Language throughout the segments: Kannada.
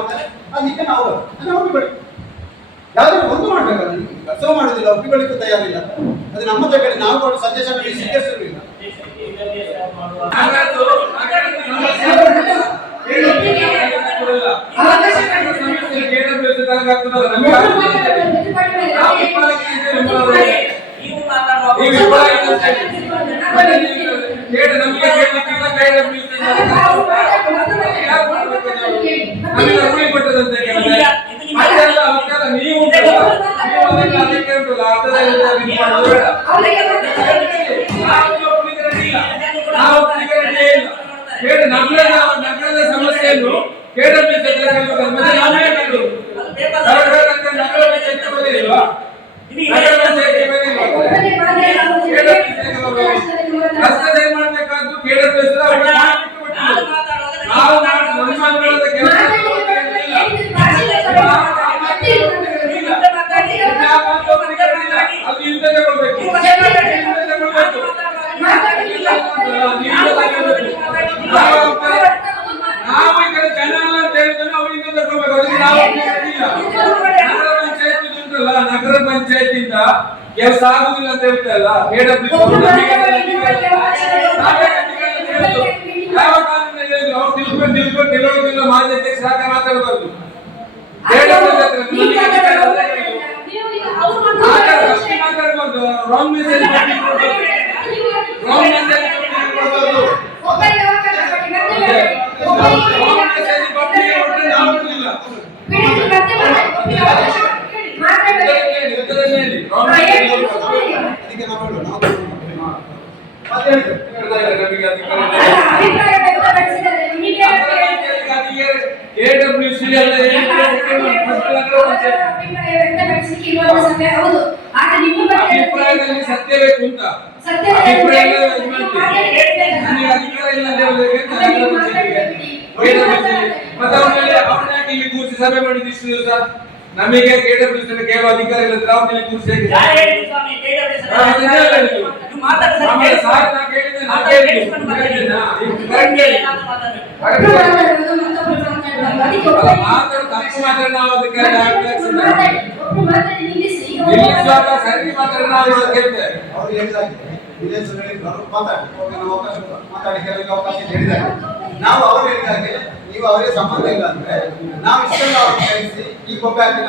ಮಾಡ್ತಾರೆ, ಅದಕ್ಕೆ ನಾವು ಅದನ್ನು ಒಪ್ಪಿಕೊಳ್ಳಿ. ಯಾವ್ದಾದ್ರು ಒಂದು ಮಾಡ್ಬೇಕಲ್ಲ, ಕೆಲಸ ಮಾಡುದಿಲ್ಲ, ಒಪ್ಪಿಕೊಳ್ಳಿಕ್ಕೂ ತಯಾರಿಲ್ಲ, ಅದು ನಮ್ಮ ಕಡೆ ನಾವು ಕೊಟ್ಟು ಸಜೆಷನ್ ಸ್ವೀಕರಿಸಿರಲಿಲ್ಲ. ನಗರದ ಸಮಸ್ಯೆಯನ್ನು ರಸ್ತೆ ಮಾಡಬೇಕಾದ್ದು KWS ನಾವು ಈಗ ಜನ ಅಂತ ಹೇಳಿದ್ರೆ ಅವರಿಂದ ತಗೊಳ್ಬೇಕು. ನಗರ ಪಂಚಾಯತಿಯಿಂದ ಕೆಲಸ ಆಗುದಿಲ್ಲ ಅಂತ ಹೇಳ್ತಲ್ಲ ಯಾವ ಕಾರಣದಲ್ಲಿ ಅವ್ರು ತಿಳ್ಕೊಂಡು ಕೆಲವೊಂದಿಲ್ಲ ಮಾಧ್ಯಮ ಸಾಕ ಮಾತಾಡಬಾರ್ದು. ಮಾತಾಡಬಾರ್ದು, ರಾಂಗ್ ಮೆಸೇಜ್ ಅಭಿಪ್ರಾಯದಲ್ಲಿ ಸತ್ಯ ಬೇಕು ಅಂತ ಅಭಿಪ್ರಾಯ ಇಲ್ಲಿ ಕೂರಿಸಿ ಸಭೆ ಮಾಡಿದ್ದು ಇಷ್ಟು ದಿವಸ ನಮಗೆ KWS ಕೇವಲ ಅಧಿಕಾರ ಇಲ್ಲ, ಇಲ್ಲಿ ಕೂರಿಸಿ ಸರಿ ಮಾತಾಡಿ ನಾವು ಕೇಳ್ತೇವೆ. ಅವರು ಹೇಳಿದಾಗೆ ಮಾತಾಡಿ ಕೆಲವರಿಗೆ ಅವಕಾಶ ಹೇಳಿದ್ದಾರೆ. ನಾವು ಅವರು ಹೇಳಿದಾಗೆ ನೀವು ಅವರಿಗೆ ಸಂಬಂಧ ಇಲ್ಲ ಅಂದ್ರೆ ನಾವು ಇಷ್ಟೆಲ್ಲ ಅವ್ರು ಕಳಿಸಿ ಈ ಕೊಬ್ಬೆ ಹಾಕಿ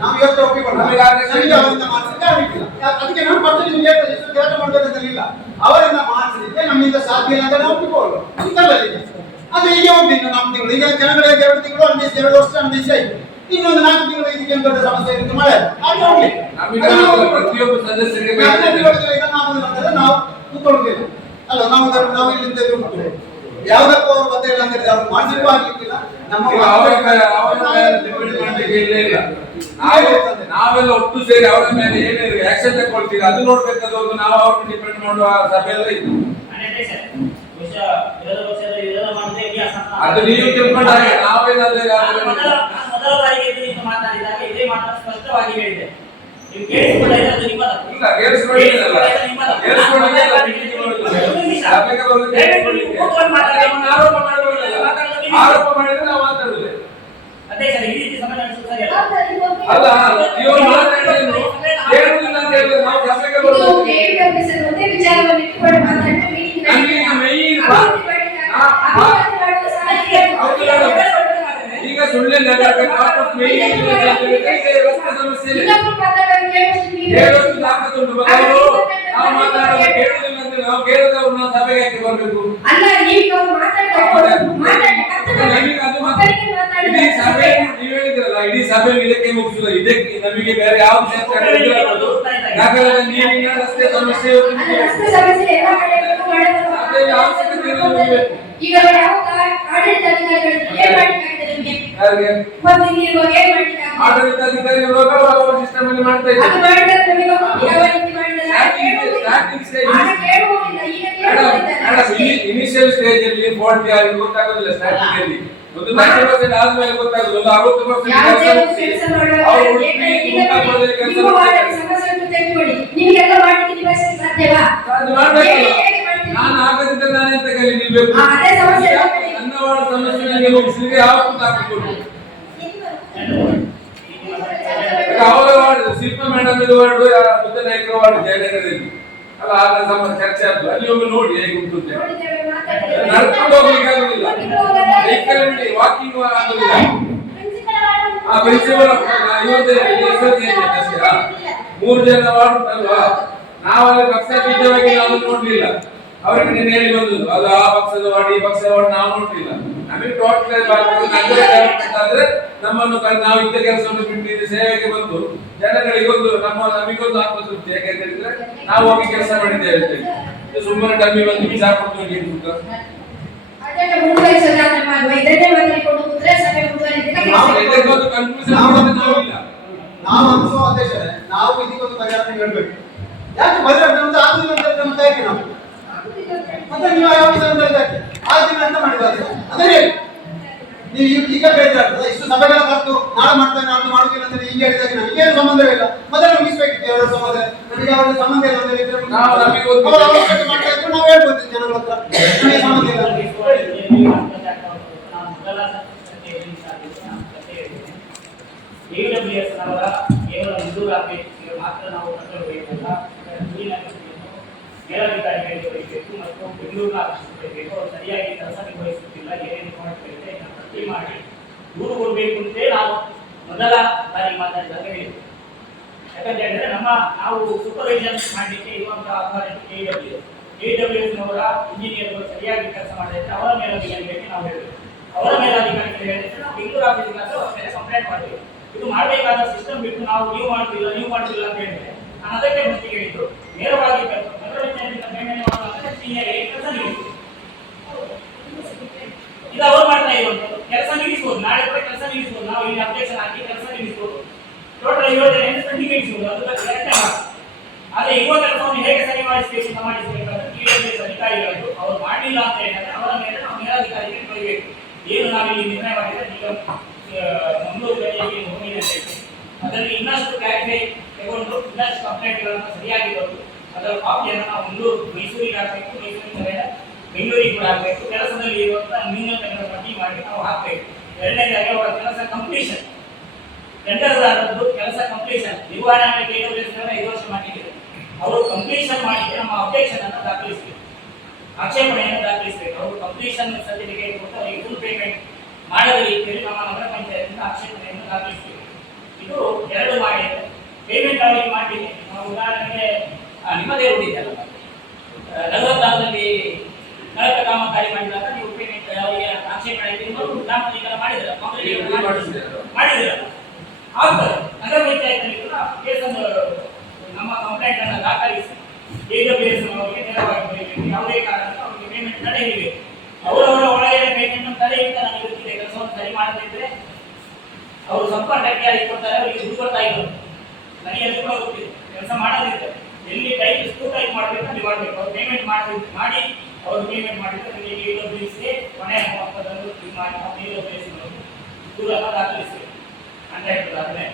ನಾವು ಇವತ್ತು ಒಪ್ಪಿಕೊಂಡು ಅವರಿಂದ ಮಾಡಿಸಿದ್ರೆ ಆಗಿಲ್ಲ. ಅದಕ್ಕೆ ನಾವು ಮತ್ತೆ ನಿಮ್ಗೆ ಕೆಲಸ ಮಾಡಬೇಕಂತಲಿಲ್ಲ, ಅವರಿಂದ ಮಾಡಿಸಲಿಕ್ಕೆ ನಮ್ಮಿಂದ ಸಾಧ್ಯ ಇಲ್ಲ ಅಂತ ನಾವು ಒಪ್ಪಿಕೊಳ್ಳು ಅಂತಲ್ಲ. ಅದು ಈಗ ಒಂದು 4 ತಿಂಗಳು, ಈಗ ಜನಗಳಿಗೆ 2 ತಿಂಗಳು ಅನ್ವಯಿಸಿ 2 ವರ್ಷ ಅನ್ವಯಿಸಿ ಆಯ್ತು. ಇನ್ನೊಂದು 4 ತಿಂಗಳು ಇದಕ್ಕೆ ದೊಡ್ಡ ಸಮಸ್ಯೆ ಇರುತ್ತೆ, ಮಳೆ ಪ್ರತಿಯೊಬ್ಬ ಸದಸ್ಯರಿಗೆ ನಾವು ಕೂತ್ಕೊಳ್ಳುತ್ತೇವೆ ಅಲ್ಲ. ನಾವು ಇಲ್ಲಿಂದ ಯಾವ್ದಕ್ಕೂ ಅವರು ಮತ್ತೆ ಇಲ್ಲ ಅಂತ ಅವ್ರು ಮಾಡಿಸಿರುವ ಆಗ್ಲಿಕ್ಕಿಲ್ಲ. ನಮ್ಮ ನಾವೆಲ್ಲ ಒಟ್ಟು ಸೇರಿ ಅವರ ಮೇಲೆ ಏನೇನು ಆಕ್ಷನ್ ತಗೊಳ್ತೀವಿ ಅದು ನೋಡ್ಬೇಕಾದವ್ರು ನಾವು ಅವ್ರನ್ನ ಡಿಪೆಂಡ್ ಮಾಡುವ ಸಭೆಯಲ್ಲ ಇದು. ಅದು ನೀವು ತಿಳ್ಕೊಂಡಾಗ ನಾವೇನಾದ್ರೆ ಮೊದಲ ಬಾರಿಗೆ ನೀವು ಮಾತಾಡಿದಾಗ ಇದೇ ಮಾತು ಸ್ಪಷ್ಟವಾಗಿ ಹೇಳಿದೆ. ನೀವು ಕೇಳಿಸಿಕೊಳ್ಳಿಲ್ಲ, ಅದು ನಿಮ್ಮದು. ಇಲ್ಲ, ಕೇಳಿಸಿಕೊಳ್ಳಿಲ್ಲ, ಕೇಳಿಸಿಕೊಳ್ಳಿಲ್ಲ, ಆರೋಪ ಮಾಡಿದ್ರೆ ನಾವು ಮಾತಾಡುದು ಅದೇ ಸರ್. ಈ ರೀತಿ ಸಮಾಜ ನಡೆಸುವುದು ಸರಿ ಅಲ್ಲ. ಅಲ್ಲ, ಇವರು ಮಾತಾಡಿದ್ರು ಹೇಳುವುದಿಲ್ಲ ಅಂತ ಹೇಳಿದ್ರೆ ನಾವು ಸಭೆಗೆ ಬರುವುದು. ಈಗ ಸುಳ್ಳೆ ರಸ್ತೆ ಸಮಸ್ಯೆ ಹೇಳೋದು ತಾಕತ್ತುಂಟು. ನಾವು ಮಾತಾಡೋದು ಕೇಳುವುದಿಲ್ಲ ಅಂದ್ರೆ ನಾವು ಕೇಳಿದವ್ರು ನಾವು ಸಭೆಗೆ ಹಾಕಿ ಬರಬೇಕು. ಇಡೀ ಸಭೆ ನೀವು ಹೇಳಿದ್ರಲ್ಲ, ಇಡೀ ಸಭೆ ಇದಕ್ಕೆ ಮುಗಿಸಿಲ್ಲ, ಇದಕ್ಕೆ ನಮಗೆ ಬೇರೆ ಯಾವ ನೀರಿನ ರಸ್ತೆ ಸಮಸ್ಯೆ ಆಡಳಿತಾಧಿಕಾರಿಗಳು ಸಿಸ್ಟಮ್ ಅಲ್ಲಿ ಮಾಡ್ತಾ ಇದ್ದಾರೆ. ಇನಿಷಿಯಲ್ ಸ್ಟೇಜ್ ಅಲ್ಲಿ 40 ಆಗಿ ಗೊತ್ತಾಗೋದಿಲ್ಲ. ಸ್ಟಾರ್ಟಿಂಗ್ ಅಲ್ಲಿ ಒಂದು 90% ಆದ್ಮೇಲೆ ಗೊತ್ತಾಗೋದು, ಒಂದು 60% ನಾನು ಆಗದಿದ್ದರೆ ನಾನು ಎಂತ ಕೈಲಿ ನಿಲ್ಬೇಕು? ನನ್ನ ವಾರ್ಡ್ ಸಮಸ್ಯೆ ನನಗೆ ಮುಗಿಸ್ಲಿಕ್ಕೆ ಯಾವತ್ತೂ ಹಾಕಿಕೊಡು. ಅವರ ವಾರ್ಡ್ ಶಿಲ್ಪ ಮೇಡಮ್ ಇದು ವಾರ್ಡ್ ಮುದ್ದೆ ನಾಯಕರ ವಾರ್ಡ್ ಜಯನಗರದಲ್ಲಿ ಅಲ್ಲ ಆಗ ಚರ್ಚೆ ಆಯ್ತು. ಅಲ್ಲಿ ಒಮ್ಮೆ ನೋಡಿ ಹೇಗೆ ಉಂಟು ಅಂತ. ನಡ್ಕೊಂಡು ಹೋಗ್ಲಿಕ್ಕೆ ಆಗುದಿಲ್ಲ, ವೆಹಿಕಲ್ ವಾಕಿಂಗ್ ಆಗುದಿಲ್ಲ. ಆ ಪ್ರಿನ್ಸಿಪಲ್ ಮೂರು ಜನ ವಾರ್ಡ್ ಅಲ್ವಾ, ನಾವಲ್ಲಿ ಪಕ್ಷ ಬೀಜವಾಗಿ ನಾವು ನೋಡ್ಲಿಲ್ಲ. ಅವರಿಗೆ ನೀನು ಹೇಳಿ ಬಂದದ್ದು ಅದು ಆ ಪಕ್ಷದ ವಾರ್ಡ್ ಈ ಪಕ್ಷದ ವಾರ್ಡ್ ನಾವು ನೋಡ್ಲಿಲ್ಲ. ನಮಗೆ ಟೋಟಲ್ ಆದ್ರೆ ನಮ್ಮನ್ನು ನಾವು ಇದ್ದ ಕೆಲಸವನ್ನು ಬಿಟ್ಟು ಸೇವೆಗೆ ಬಂದು ಜನಗಳಿಗೊಂದು ನಮಗೊಂದು ಆತ್ಮತೃಪ್ತಿ. ಯಾಕೆಂತ ಹೇಳಿದ್ರೆ ನಾವು ಹೋಗಿ ಕೆಲಸ ಮಾಡಿದ್ದೇವೆ ಅಂತ ಹೇಳಿ. ಸುಮ್ಮನೆ ಡಮ್ಮಿ ಬಂದು ಬಿಸಾಕೊಂಡು ಹೋಗಿ ನಾವಂತೂ ಅಧ್ಯಕ್ಷರೇ ನಾವು ಇದಕ್ಕೊಂದು ಪರಿಹಾರ ಹೇಳ್ಬೇಕು. ಯಾಕೆ ಬದಲಾವಣೆ ಅಂತ ಆದಿನ ಅಂತ ಯಾಕೆ ನಾವು ಮತ್ತೆ ನೀವು ಯಾವ ಆದಿನ ಅಂತ ಮಾಡಿದ್ರೆ ಅದನ್ನ ಹೇಳಿ. ನೀವು ಈಗ ಬೇಜಾರಾಗ್ತದೆ ಇಷ್ಟು ಸಭೆಗಳ ಬರ್ತು ನಾಳೆ ಮಾಡ್ತೇನೆ ನಾಳೆ ಮಾಡುವುದಿಲ್ಲ ಅಂತ ಈಗ ಹೇಳಿದಾಗ ನಮಗೆ ಏನು ಸಂಬಂಧವೇ ಇಲ್ಲ. ಮೊದಲು ಮುಗಿಸ್ಬೇಕಿತ್ತು ಎರಡು ಸಂಬಂಧ. ನಮಗೆ ಅವರ ಸಂಬಂಧ ಇಲ್ಲ ಅಂತ ಹೇಳಿದ್ರೆ ನಾವು ಅವಶ್ಯಕತೆ ಮಾಡ್ತಾ ಇದ್ರು ನಾವು ಹೇಳ್ಬೋದು ಜನಗಳ ಹತ್ರ ನಮಗೆ ಸಂಬಂಧ ಇಲ್ಲ. AWS ನವರ ಕೇವಲ ಮಂಜೂರಾತಿ ಮಾತ್ರ ನಾವು ಕಟ್ಟಬೇಕಲ್ಲ, ಮೇಲಧಿಕಾರಿಗಳಿಗೆ ಬಯಸಬೇಕು ಮತ್ತು ಬೆಂಗಳೂರಿನ ಅವಶ್ಯಕತೆ ಅವರು ಸರಿಯಾಗಿ ಕೆಲಸ ನಿರ್ವಹಿಸುತ್ತಿಲ್ಲ, ಏನೇನು ಮಾಡಬೇಕಿದೆ ಪಟ್ಟಿ ಮಾಡಿ ದೂರು ಕೊಡಬೇಕು ಅಂತೇ ನಾವು ಮೊದಲ ಬಾರಿ ಮಾತಾಡಿದಾಗ ಹೇಳಿದ್ವಿ. ಯಾಕಂತ ಹೇಳಿದ್ರೆ ನಾವು ಸೂಪರ್ವೈಸರ್ ಮಾಡಲಿಕ್ಕೆ ಇರುವಂತಹ ಅಥಾರಿಟಿ AWS ನವರ ಇಂಜಿನಿಯರ್ಗಳು ಸರಿಯಾಗಿ ಕೆಲಸ ಮಾಡಿದ್ರೆ ಅವರ ಮೇಲಧಿಕಾರಿಗಳಿಗೆ ನಾವು ಹೇಳಬೇಕು. ಅವರ ಮೇಲಧಿಕಾರಿಗಳು ಹೇಳಿದ್ರೆ ನಾವು ಬೆಂಗಳೂರು ಆಫೀಸಿಗೆ ಅವರ ಮೇಲೆ ಕಂಪ್ಲೇಂಟ್ ಮಾಡಬೇಕು. ಇದು ಮಾಡಬೇಕಾದ ಸಿಸ್ಟಮ್ ಬಿಟ್ಟು ನಾವು ನೀವು ಮಾಡ್ತಿಲ್ಲ ಅಂತ ಹೇಳಿದ್ರೆ ನಾನು ಅದಕ್ಕೆ ಮತ್ತೆ ಹೇಳಿದ್ರು ನೇರವಾಗಿ ಇದು ಅವ್ರು ಮಾಡ್ತಾ ಇರುವಂತದ್ದು ಕೆಲಸ ನಿಲ್ಲಿಸಬಹುದು. ನಾಳೆ ಕೂಡ ಕೆಲಸ ನಿಲ್ಲಿಸಬಹುದು. ನಾವು ಇಲ್ಲಿ ಅಪ್ಡೇಷನ್ ಹಾಕಿ ಕೆಲಸ ನಿಲ್ಲಿಸಬಹುದು. ಟೋಟಲ್ 7 ದಿನ ನಿಲ್ಲಿಸಬಹುದು. ಅದು ಕರೆಕ್ಟ್ ಆದ್ರೆ ಇರುವ ಕೆಲಸವನ್ನು ಹೇಗೆ ಸರಿ ಮಾಡಿಸಬೇಕಾದ್ರೆ AWS ಅಧಿಕಾರಿಗಳು ಅವ್ರು ಮಾಡಲಿಲ್ಲ ಅಂತ ಹೇಳಿದ್ರೆ ಅವರ ಮೇಲೆ ನಾವು ಮೇಲಾಧಿಕಾರಿಗೆ ಬರಬೇಕು. ಏನು ನಾವಿಲ್ಲಿ ನಿರ್ಣಯ ಮಾಡಿದ್ರೆ ಈಗ ಮಂಗಳೂರು ಗಡಿಯಲ್ಲಿ ಹೋಗಿದೆ ಅಂತ ಹೇಳಿ ಅದರಲ್ಲಿ ಇನ್ನಷ್ಟು ಕ್ಲಾರಿಫೈ ತಗೊಂಡು ಇನ್ನಷ್ಟು ಕಂಪ್ಲೇಂಟ್ಗಳನ್ನು ಸರಿಯಾಗಿ ಬಂದು ಅದರ ಕಾಪಿಯನ್ನು ನಾವು ಮೈಸೂರಿಗೆ ಹಾಕಬೇಕು. ಮೈಸೂರಿನ ಬೆಂಗಳೂರಿಗೆ ಕೂಡ ಹಾಕಬೇಕು. ಕೆಲಸದಲ್ಲಿ ಇರುವಂತಹ ನ್ಯೂನತೆಗಳ ಪಟ್ಟಿ ಮಾಡಿ ನಾವು ಹಾಕಬೇಕು. ಎರಡನೇದಾಗಿ ಅವರ ಕೆಲಸ ಕಂಪ್ಲೀಷನ್, ಟೆಂಡರ್ದಾರದ್ದು ಕೆಲಸ ಕಂಪ್ಲೀಷನ್ ನಿರ್ವಹಣೆ ಮಾಡಲಿಕ್ಕೆ AWS 5 ವರ್ಷ ಮಾಡಿದ್ದಾರೆ. ಅವರು ಕಂಪ್ಲೀಷನ್ ಮಾಡಿದ್ರೆ ನಮ್ಮ ಅಬ್ಜೆಕ್ಷನ್ ಅನ್ನು ದಾಖಲಿಸಬೇಕು, ಆಕ್ಷೇಪಣೆಯನ್ನು ದಾಖಲಿಸಬೇಕು. ಅವರು ಕಂಪ್ಲೀಷನ್ ಸರ್ಟಿಫಿಕೇಟ್ ಕೊಟ್ಟು ಅವರಿಗೆ ಫುಲ್ ಪೇಮೆಂಟ್ ಮಾಡದ ರೀತಿಯಲ್ಲಿ ನಮ್ಮ ನಗರ ಪಂಚಾಯತ್ನಿಂದ ಆಕ್ಷೇಪಣೆಯನ್ನು ದಾಖಲಿಸಬೇಕು. ಇದು ಎರಡು ಮಾಡಿ ಪೇಮೆಂಟ್ ಅವರಿಗೆ ಮಾಡಿ ನಾವು ಉದಾಹರಣೆಗೆ ನಿಮ್ಮದೇ ರೂಢಿದ್ದಲ್ಲ 46ರಲ್ಲಿ ನಗರ ಕಾಮಗಾರಿ ಮಾಡಿದಾಗ ನೀವು ಪೇಮೆಂಟ್ ಅವರಿಗೆ ಆಕ್ಷೇಪಣೆ ಗ್ರಾಮೀಕರಣ ಮಾಡಿದಿರಲ್ಲ ಆಗ್ತದೆ. ನಗರ ಪಂಚಾಯತ್ನಲ್ಲಿ ಕೂಡ ಕೇಸನ್ನು ನಮ್ಮ ಕಂಪ್ಲೇಂಟ್ ಅನ್ನು ದಾಖಲಿಸಿ AWS ಅವರಿಗೆ ನೇರವಾಗಿ ಬರೀಬೇಕು. ಯಾವುದೇ ಕಾರಣಕ್ಕೂ ಅವರಿಗೆ ಪೇಮೆಂಟ್ ತಡೆ ಹಿಡಿಬೇಕು. ಅವರವರ ಒಳಗೆ ಪೇಮೆಂಟ್ ತಡೆ ಹಿಡಿದ ನನಗೆ ಗೊತ್ತಿದೆ. ಕೆಲಸವನ್ನು ಸರಿ ಮಾಡದಿದ್ರೆ ಅವರು ಸ್ವಲ್ಪ ಟಕ್ಕೆ ಕೊಡ್ತಾರೆ, ಅವರಿಗೆ ದುಡ್ಡು ಕೊಡ್ತಾ ಇದ್ರು. ನನಗೆ ಅದು ಕೂಡ ಗೊತ್ತಿದೆ. ಕೆಲಸ ಮಾಡೋದಿತ್ತು ಎಲ್ಲಿ ಟೈಪ್ ಎಷ್ಟು ಟೈಪ್ ಮಾಡಬೇಕು ಅಲ್ಲಿ ಮಾಡಬೇಕು. ಅವ್ರು ಪೇಮೆಂಟ್ ಮಾಡಿ ಅವರು ಪೇಮೆಂಟ್ ಮಾಡಿದ್ರೆ ನನಗೆ AWSಗೆ ಕೊನೆಯ ಮೊತ್ತವನ್ನು ಮಾಡಿ AWS ದೂರನ್ನು ದಾಖಲಿಸಬೇಕು ಅಂತ ಹೇಳ್ತಾರೆ.